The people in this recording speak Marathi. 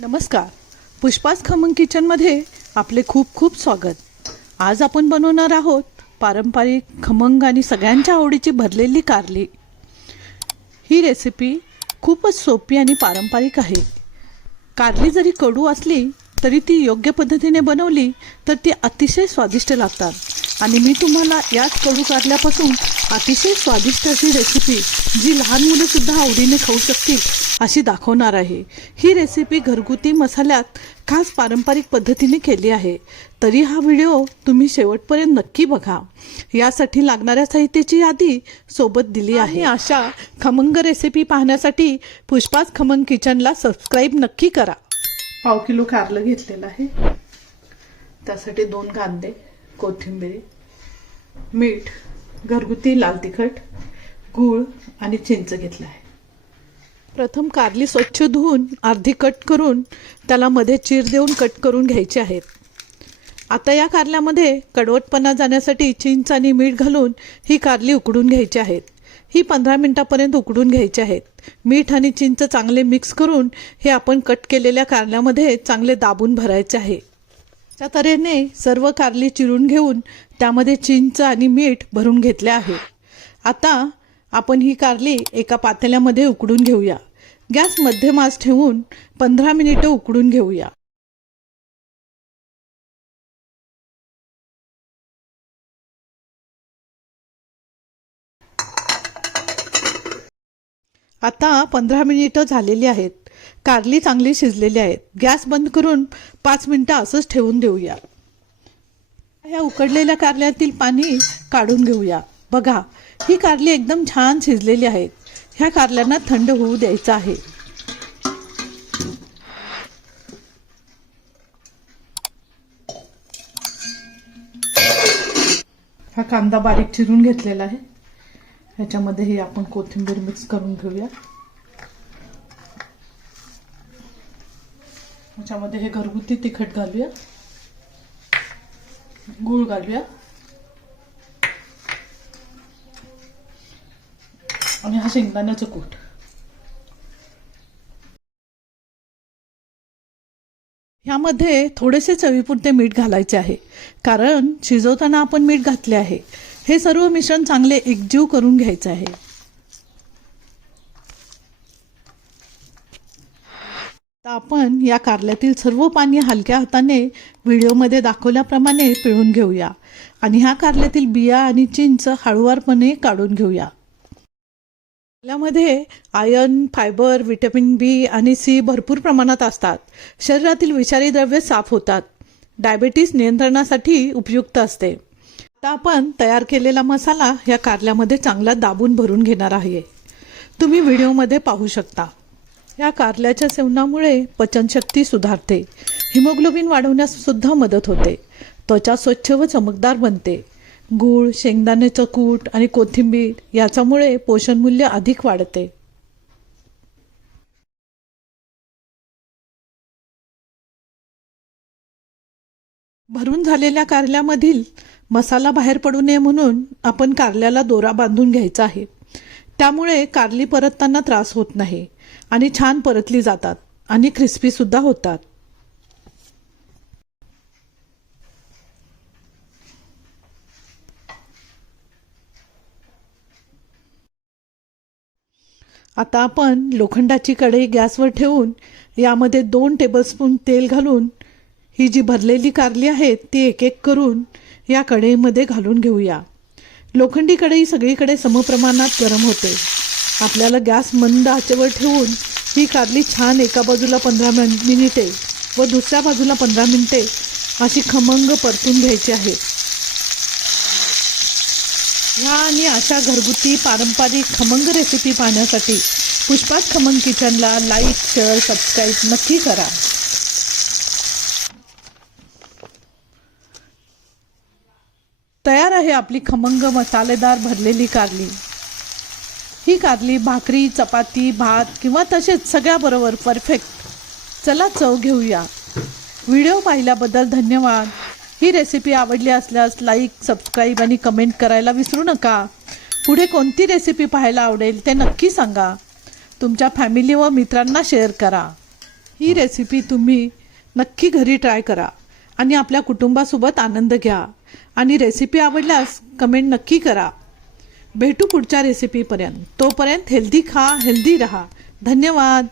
नमस्कार. पुष्पास खमंग किचनमध्ये आपले खूप खूप स्वागत. आज आपण बनवणार आहोत पारंपरिक खमंग आणि सगळ्यांच्या आवडीची भरलेली कारली. ही रेसिपी खूपच सोपी आणि पारंपरिक आहे. कारली जरी कडू असली तरी ती योग्य पद्धतीने बनवली तर ती अतिशय स्वादिष्ट लागतात. आणि मी तुम्हाला याच कडू कारल्यापासून अतिशय स्वादिष्ट अशी रेसिपी जी लहान मुलंसुद्धा आवडीने खाऊ शकतील अशी दाखवणार आहे. ही रेसिपी घरगुती मसाल्यात खास पारंपरिक पद्धतीने केली आहे. तरी हा व्हिडिओ तुम्ही शेवटपर्यंत नक्की बघा. यासाठी लागणाऱ्या साहित्याची यादी सोबत दिली आहे. अशा खमंग रेसिपी पाहण्यासाठी पुष्पाच खमंग किचनला सबस्क्राईब नक्की करा. पाव किलो कारलं घेतलेलं आहे. त्यासाठी दोन कांदे कोथिंबीर मीठ घरगुती लाल तिखट गूळ आणि चिंच घेतलं आहे. प्रथम कारली स्वच्छ धुवून अर्धी कट करून त्याला मध्ये चीर देऊन कट करून घ्यायचे आहेत. आता या कारल्यामध्ये कडवटपणा जाण्यासाठी चिंच आणि मीठ घालून ही कारली उकडून घ्यायची आहेत. ही पंधरा मिनटापर्यंत उकडून घ्यायची आहेत. मीठ आणि चिंच चांगले मिक्स करून हे आपण कट केलेल्या कारल्यामध्ये चांगले दाबून भरायचे आहे. त्या तऱ्हेने सर्व कारली चिरून घेऊन त्यामध्ये चिंच आणि मीठ भरून घेतले आहे. आता आपण ही कारली एका पातेल्यामध्ये उकडून घेऊया. गॅस मध्यम ठेवून पंधरा मिनिटं उकडून घेऊया. आता पंधरा मिनिटं झालेली आहेत. कारली चांगली शिजलेली आहेत. गॅस बंद करून पाच मिनिटं असंच ठेवून देऊया. ह्या उकडलेल्या कारल्यातील पाणी काढून घेऊया. बघा ही कारली एकदम छान शिजलेली आहेत. ह्या कारल्यांना थंड होऊ द्यायचं आहे. हा कांदा बारीक चिरून घेतलेला आहे. ह्याच्यामध्येही आपण कोथिंबीर मिक्स करून घेऊया. ह्याच्यामध्ये हे घरगुती तिखट घालूया. गूळ घालूया. आणि हा शेंगदाण्याचं कूट. ह्यामध्ये थोडेसे चवीपुरते मीठ घालायचे आहे. कारण शिजवताना आपण मीठ घातले आहे. हे सर्व मिश्रण चांगले एकजीव करून घ्यायचं आहे. आता आपण या कारल्यातील सर्व पाणी हलक्या हाताने व्हिडिओमध्ये दाखवल्याप्रमाणे पिळून घेऊया आणि ह्या कारल्यातील बिया आणि चिंच हळूवारपणे काढून घेऊया. कारल्यामध्ये आयर्न फायबर व्हिटॅमिन बी आणि सी भरपूर प्रमाणात असतात. शरीरातील विषारी द्रव्ये साफ होतात. डायबेटीस नियंत्रणासाठी उपयुक्त असते. आता आपण तयार केलेला मसाला या कारल्यामध्ये चांगला दाबून भरून घेणार आहे. तुम्ही व्हिडिओमध्ये पाहू शकता. या कारल्याच्या सेवनामुळे पचनशक्ती सुधारते. हिमोग्लोबिन वाढवण्यास सुद्धा मदत होते. त्वचा स्वच्छ व चमकदार बनते. गूळ शेंगदाण्याचं कूट आणि कोथिंबीर याच्यामुळे पोषणमूल्य अधिक वाढते. भरून झालेल्या कारल्यामधील मसाला बाहेर पडू नये म्हणून आपण कारल्याला दोरा बांधून घ्यायचा आहे. त्यामुळे कारली परतताना त्रास होत नाही आणि छान परतली जातात आणि क्रिस्पीसुद्धा होतात. आता आपण लोखंडाची कढई गॅसवर ठेवून यामध्ये दोन टेबलस्पून तेल घालून ही जी भरलेली कारली आहे ती एक एक करून या कढईमध्ये घालून घेऊया. लोखंडी कढई सगळीकडे समप्रमाणात गरम होते. आपल्याला गॅस मंद आचेवर ठेवून ही कारली छान एका बाजूला पंधरा मिनिटे व दुसऱ्या बाजूला पंधरा मिनिटे अशी खमंग परतून घ्यायची आहे. ह्या आणि अशा घरगुती पारंपरिक खमंग रेसिपी पाहण्यासाठी पुष्पात खमंग किचनला लाईक शेअर सबस्क्राईब नक्की करा. तयार आहे आपली खमंग मसालेदार भरलेली कारली. ही कारली भाकरी चपाती भात किंवा तसेच सगळ्याबरोबर परफेक्ट चला चव घेऊया. व्हिडिओ पाहिल्याबद्दल धन्यवाद. ही रेसिपी आवडली असल्यास लाईक सबस्क्राईब आणि कमेंट करायला विसरू नका. पुढे कोणती रेसिपी पाहायला आवडेल ते नक्की सांगा. तुमच्या फॅमिली व मित्रांना शेअर करा. ही रेसिपी तुम्ही नक्की घरी ट्राय करा. आणि आपल्या कुटुंबासोबत आनंद घ्या. आणि रेसिपी आवडल्यास कमेंट नक्की करा. भेटू पुढच्या रेसिपीपर्यंत तोपर्यंत हेल्दी खा हेल्दी रहा. धन्यवाद.